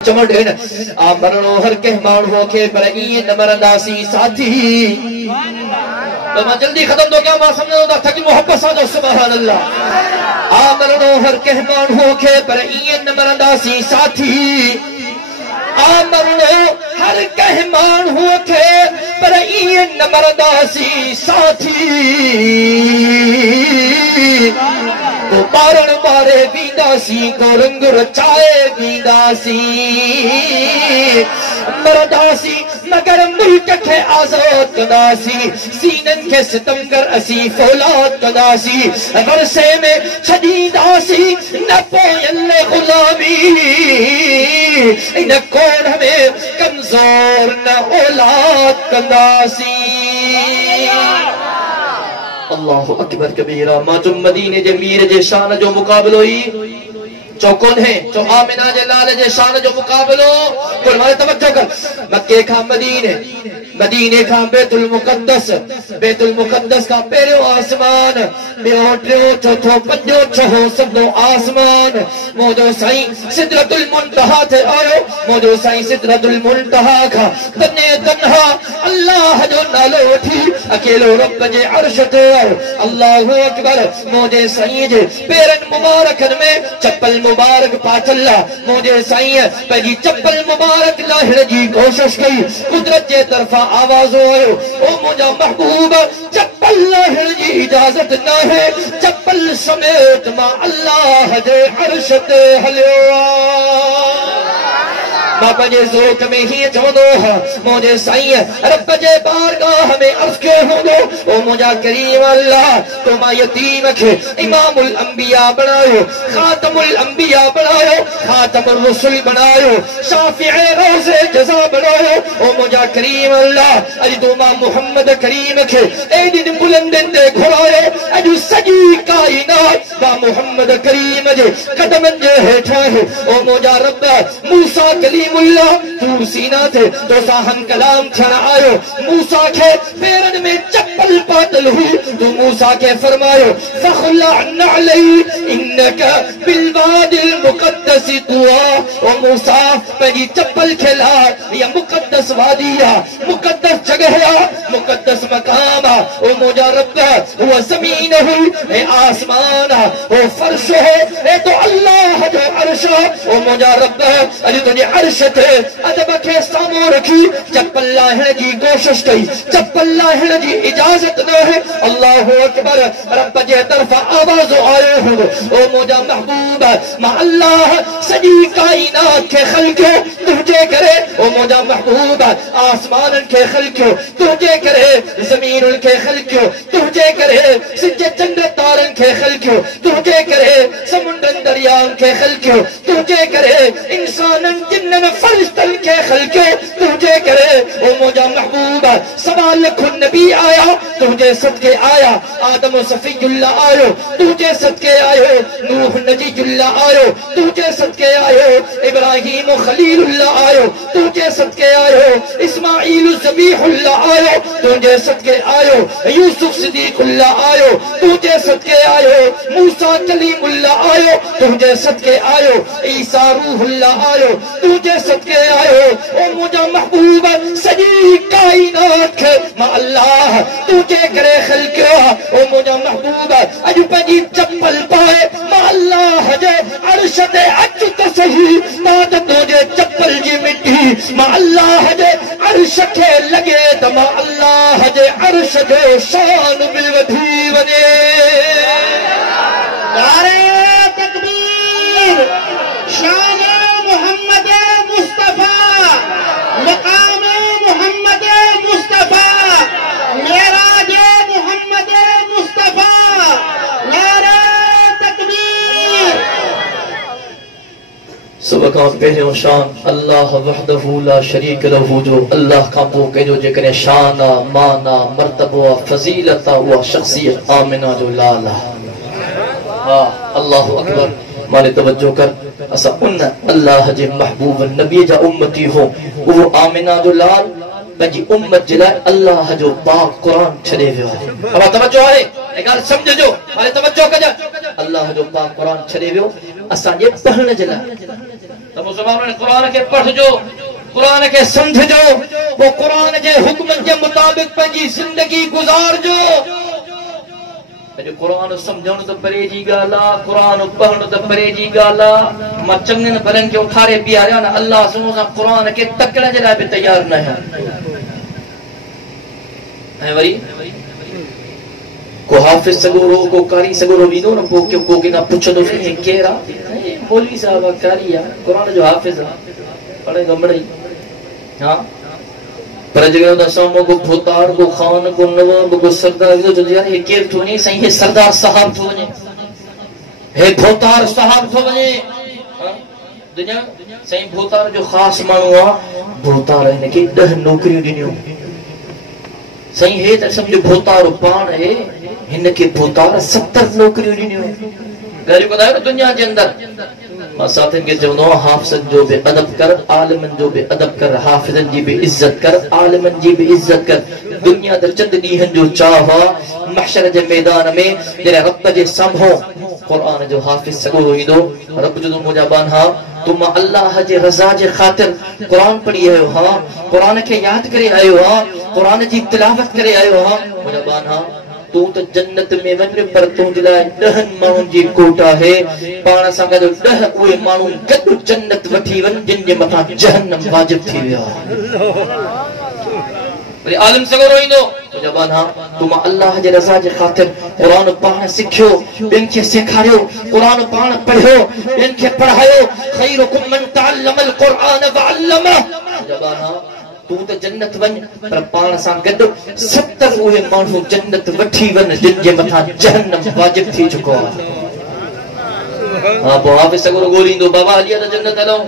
चमड़ेन आ मरणो हर के माण्हूअ खे पर ईअं न मरंदासीं साथी। तो मां जल्दी खत्म तो क्या मां समझो था थकी मोहब्बत सां जो सुभान अल्लाह। आ मरणो हर के माण्हूअ खे पर ईअं न मरंदासीं साथी। आ मरणो हर के माण्हूअ खे पर ईअं न मरंदासीं साथी। को बारण मारे बींदासी को रंग रचाए बींदासी मरदासी मगर मुल्क के आजाद कंदासी सीनन के सितमगर असी फौलाद कंदासी वरसे में छदीदासी न पोयल गुलामी इन कौन हमें कमजोर न औलाद कंदासी। अल्लाहु अकबर कबीरा। मां जो मदीने जे मीर जे शान जो मुकाबलो ही चो कौन है चो आमिना जे लाल जे शान जो मुकाबलो कोन मारे तवज्जो कर। मक्के का मदीने मदीने का बैतुल मुकद्दस का पहिरियों आसमान ॿियो टियों चौथो पंजो छहो सभो आसमान मोजो साईं सिदरतुल मुंतहा ते आयो। मोजो साईं सिदरतुल मुंतहा का तने तन्हा अल्लाह जो नालो वठी अकेलो रब जे अर्श ते आयो। अल्लाहु अकबर। मोजे साईं जे पेरन मुबारकन में चप्पल मुबारक पाचल मोजे साईं पंहिंजी चप्पल मुबारक लाहिण जी कोशिश कई कुदरत जे तरफा आवाज़ आयो ओ मुंहिंजा महबूब चप्पल लाहिण जी इजाज़त न है चप्पल समेत मां अल्लाह जे अर्श ते हलियो। मां पंहिंजे ज़ोक में हीअं चवंदो मुंहिंजे साईं रब जे बारगाह में अर्ज़ कयो हूंदो ओ मुंहिंजा करीम अल्लाह तो मां यतीम खे इमामुल अंबिया बणायो खातमुल अंबिया बणायो खातमुर रसूल बणायो शाफिए रोज़े जज़ा बणायो ओ मुंहिंजा करीम अल्लाह अॼु तो मां मोहम्मद करीम खे एॾिन बुलंदनि ते घुरायो अॼु सॼी काइनात मां मोहम्मद करीम जे कदमनि जे हेठां आहे। ओ मुंहिंजा रब मूसा कलीमुल्लाह तूर सीना थे तो साहन कलाम थियण आयो मूसा के पेरन में चप्पल पातल हुई तो मूसा के फरमायो फखलअन अलैहि इन्नका बिलवादिल मुकद्दस तुआ। ओ मूसा पंहिंजी चप्पल खेला या मुकद्दस वादिया मुकद्दस जगह मुकद्दस मकाम ओ मुंहिंजा रब वो ज़मीन हुई ए आसमान ओ फर्श है ए तो अल्लाह जो अर्श ओ मुंहिंजा रब अॼु तुंहिंजे अर्श ते अदब खे साम्हूं रखी चप्पल लाहिण जी कोशिश कई चप्पल लाहिण जी इजाज़त न है। अल्लाहु अकबर। रब जे तरफ़ा आवाज़ आयो हूंदो ओ मुंहिंजा महबूब मां अल्लाह सॼी काइनात खे ख़ल्क़ियो तुंहिंजे करे ओ मुंहिंजा महबूब आसमाननि खे ख़ल्क़ियो तुंहिंजे करे ज़मीनुनि खे ख़ल्क़ियो तुंहिंजे करे सिज चंड तारनि खे ख़ल्क़ियो तुंहिंजे करे समुंडनि दरियाउनि खे ख़ल्क़ियो तुंहिंजे करे इंसाननि जिन्ननि फरिश्तनि खे ख़ल्क़ियो तुंहिंजे करे ओ मुंहिंजा महबूब सवा लख नबी आया तुंहिंजे सदके आया आदम सफ़ीउल्लाह आयो तुंहिंजे सदके आयो नूह नजीजुल्लाह आयो तुंहिंजे सदके आयो इब्राहीम खलीलुल्लाह आयो तुंहिंजे सदके आयो इस्माईल ज़बीहुल्लाह आयो तुंहिंजे सदके आयो यूसुफ सिद्दीकुल्लाह आयो तुंहिंजे सदके आयो मूसा कलीमुल्लाह आयो तुंहिंजे सदके आयो ईसा रूहुल्लाह आयो तुंहिंजे सदके आयो ओ मुंहिंजा महबूब सॼी काइनात खे मां अल्लाह तुंहिंजे करे ख़ल्क़ियो ओ मुंहिंजा महबूब अॼु पंहिंजी चप्पल पाए मां अल्लाह जे अर्श ते अच त सही तात तुंहिंजे चप्पल जी मिटी मां अल्लाह जे अर्श खे लॻे त मां अल्लाह जे अर्श जो शान बि वधी वञे। नारे तकबीर शान मोहम्मद मुस्तफा मकाम मोहम्मद मुस्तफा मेराज मोहम्मद मुस्तफा नारे तकबीर। सब का पहिरियों शान अल्लाह वहदहू ला शरीक लहू जो अल्लाह का पोइ कहिड़ो जेकॾहिं शान आहे मान आहे मर्तबो आहे फज़ीलत आहे उहा शख़्सियत आमिना जो लाल आहे। हाँ अल्लाहु अकबर। माने तवज्जो कर असा उन अल्लाह जे महबूब नबी जा उम्मती हो वो आमिना जो लाल पंहिंजी उम्मत जे लाइ अल्लाह जो पाक कुरान छॾे वियो आहे। अब तवज्जो आहे एक ॻाल्हि समझजो माने तवज्जो कजो अल्लाह जो पाक कुरान छॾे वियो असांजे पढ़ण जे लाइ। तो मुसलमानों ने कुरान के पढ़ जो, कुरान के समझ जो, वो कुरान के हुक्म के मुताबिक पंहिंजी जिंदगी गुजार जो। कुरान समझण तो परे जी ॻाल्हि आहे, कुरान पढ़ण तो परे जी ॻाल्हि आहे। मां चङनि भरनि खे उथारे बीहारिया न, अल्लाह सुनो सां कुरान खे तकड़ जे लाइ बि तयार न आहियां। ऐं वरी को हाफ़िज़ सगोरो, को कारी सगोरो वींदो न, पोइ को किना पुछंदो हे केरु आहे? मौलवी साहब आहे, कारी आहे, कुरान जो हाफ़िज़ आहे, पढ़े गमड़ई। हाँ, पर जगह सामो को भोतार को खान को नवाब को सरदार जो यार हे केर थो वञे? साईं हे सरदार साहब थो वञे, हे भोतार साहब थो वञे। दुनिया साईं भोतार जो ख़ास माण्हू आहे, भोतार हिनखे 10 नौकरियूं ॾिनियूं। साईं हे त सम्झ भोतार पाण हे, हिनखे भोतार 70 नौकरियूं ॾिनियूं। ॻाल्हियूं ॿुधायो न दुनिया जे अंदरि। मां साथियुनि खे चवंदो आहियां, हाफ़िज़नि जो बि अदब कर, आलिमनि जो बि अदब कर, हाफ़िज़नि जी बि इज़त कर, आलिमनि जी बि इज़त कर। दुनिया त चंद ॾींहंनि जो चाह आहे, महशर जे मैदान में जॾहिं रब जे साम्हूं क़ुरान जो हाफ़िज़ सॻो ईंदो, रब जो मुंहिंजा बाना तूं मां अल्लाह जे रज़ा जे ख़ातिर क़ुरान पढ़ी आयो हा, क़ुरान खे यादि करे आयो हा, क़ुरान जी तिलावत करे आयो हा, मुंहिंजा बाना तू तो जन्नत में वञ, पर तुंहिंजे लाइ 10 माण्हुनि जी कोट आहे। पाण सां गॾु 10 उहे माण्हू गॾु जन्नत वठी वञ जिन जे मथां जहन्नम वाजिब थी वियो आहे। वरी आलिम सगोरो ईंदो, मुंहिंजा बाना तूं मां अल्लाह जे रज़ा जे ख़ातिर क़ुरान पाण सिखियो, ॿियनि खे सेखारियो, क़ुरान पाण पढ़ियो, ॿियनि खे पढ़ायो। ख़ैरुकुम मन तअल्लमल क़ुरान व अल्लमह। मुंहिंजा बाना तू तो जन्नत वञ, पर पाण सां गॾु 70 उहे माण्हू जन्नत वठी वञ जिन जे मथां जहन्नम वाजिब थी चुको आहे। हाँ, पोइ हाफ़िज़ सगोरो ॻोल्हींदो, बाबा हलिया त जन्नत हलूं,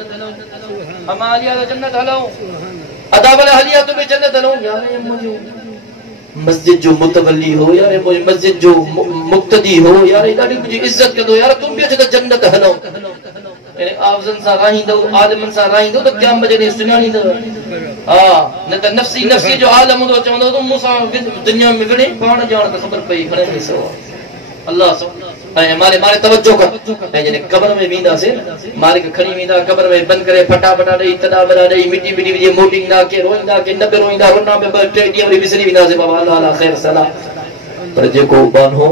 अमा हलिया त जन्नत हलूं, अदा भला हलिया तो बि जन्नत हलूं। यार ये मुंहिंजो मस्जिद जो मुतवली हो, यार मुंहिंजी मस्जिद जो मुक्तदी हो, यार ॾाढी मुंहिंजी इज़त कंदो, यार तुम बि अच त जन्नत हलूं। यानी आफ़िज़नि सां राहींदो, आलिमनि सां राहींदो त क़यामत जे ॾींहुं सुञाणींदो। हाँ, न त नफ़्सी नफ़्सी जो आलम हूंदो, चवंदो तूं मूंसां दुनिया में विढ़े, पाण ॼाण त ख़बर पई घणे में सो अल्लाह सो। ऐं मारे मारे तवज्जो कर, ऐं जॾहिं क़ब्र में वेंदासीं मालिक खणी वेंदा, क़ब्र में बंदि करे फटा फटा ॾेई, तॾा बड़ा ॾेई, मिटी मिटी विझी मोटींदा, के रोईंदा, के न बि रोईंदा, रोना में 2-3 ॾींहं वरी विसरी वेंदासीं, बाबा अल्लाह अल्लाह ख़ैर सलाह। पर जेको बानो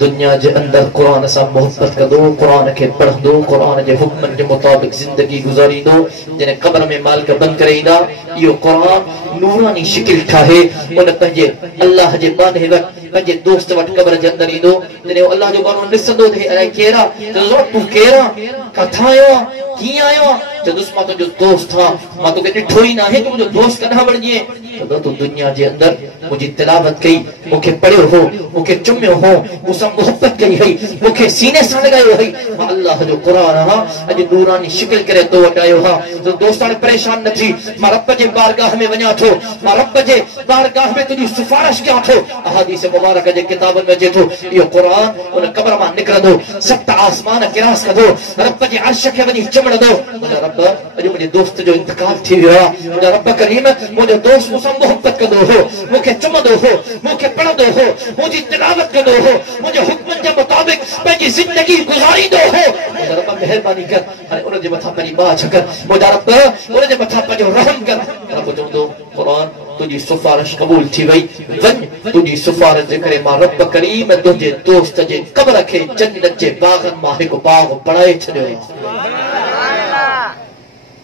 दुनिया जे अंदर कुरान सां मोहब्बत कंदो, कुरान खे पढ़ंदो, कुरान जे हुक्मनि जे मुताबिक़ ज़िंदगी गुज़ारींदो, जॾहिं क़ब्र में मालिक बंदि करे ईंदा, इहो कुरान नूरानी शिकिल ठाहे उन पंहिंजे अल्लाह जे बाने वटि, पंहिंजे दोस्त वटि क़ब्र जे अंदरि ईंदो। जॾहिं अल्लाह जो बानो ॾिसंदो त अलाए केरु आहे, त तूं केरु आहे, किथां आयो आहे, कीअं आयो आहे? चवंदुसि मां तुंहिंजो दोस्त आहियां, मां तोखे ॾिठो ई न आहे, तूं मुंहिंजो दोस्त कॾहिं बणिजे? तूं दुनिया जे अंदरि मुंहिंजी तिलावत कई, मूंखे पढ़ियो हो, मूंखे चुमियो हो, मूंसां मोहब्बत कई हुई, मूंखे सीने सां लॻायो हुई, मां अल्लाह जो क़ुरान आहियां, अॼु नूरानी शिकिल करे तो वटि आयो आहियां। त दोस्त हाणे परेशान न थी, मां रब जे बारगाह में वञा थो, मां रब जे बारगाह में तुंहिंजी सिफारिश कयां थो। अहादीस मुबारक जे किताबनि में अचे थो, इहो क़ुरान उन क़ब्र मां निकिरंदो, 7 आसमान किरास कंदो, रब जे अर्श खे वञी चिमड़ंदो। मुंहिंजा रब अॼु मुंहिंजे दोस्त जो इंतकाल थी वियो आहे, मुंहिंजा रब करीम मुंहिंजो दोस्त मूंसां मोहब्बत कंदो हो, मूंखे चुमंदो हो, मूंखे पढ़ंदो हो, मुंहिंजी तिलावत कंदो हो, मुंहिंजे हुक्मनि जे मुताबिक़ पंहिंजी ज़िंदगी गुज़ारींदो हो। मुंहिंजा रब महिरबानी कर, हाणे उन जे मथां पंहिंजी बाछ कर, मुंहिंजा रब उन जे मथां पंहिंजो रहम कर। रब चवंदो क़ुरान तुंहिंजी सिफारिश क़बूल थी वई, वञ तुंहिंजी सिफारिश जे करे मां रब करीम तुंहिंजे दोस्त जे क़ब्र खे जन्नत जे बाग़नि मां हिकु बाग़ बणाए छॾियो।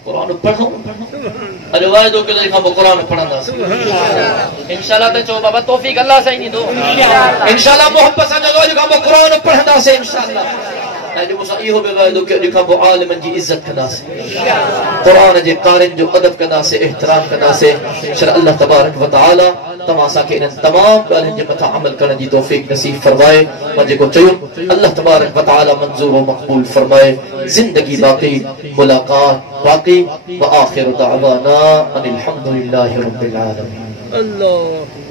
क़ुरान पढ़ूं, अॼु वाइदो कयो खां पोइ क़ुरान पढ़ंदासीं इंशाअल्लाह। त चओ बाबा तौफ़ीक़ अल्लाह सां ईंदो इंशाअल्लाह, मोहब्बत सां अॼु खां पोइ क़ुरान पढ़ंदासीं इंशाअल्लाह। अॼु मूंसां इहो बि वाइदो कयो, अॼु खां पोइ आलिमनि जी इज़त कंदासीं, क़ुरान जे क़ारिन जो अदब कंदासीं, एहतराम कंदासीं। इंशाअल्लाह अल्लाह तबारक व तआला तव्हां असांखे इन्हनि तमामु ॻाल्हियुनि जे मथां अमल करण जी तौफ़ीक़ नसीब फरमाए। मां जेको चयो अल्लाह तबारक व तआला मंज़ूर व मक़बूल फरमाए। ज़िंदगी बाक़ी, मुलाक़ात बाक़ी। व आख़िरु दअवाना अनिल हम्दुलिल्लाहि रब्बिल आलमीन। अल्लाह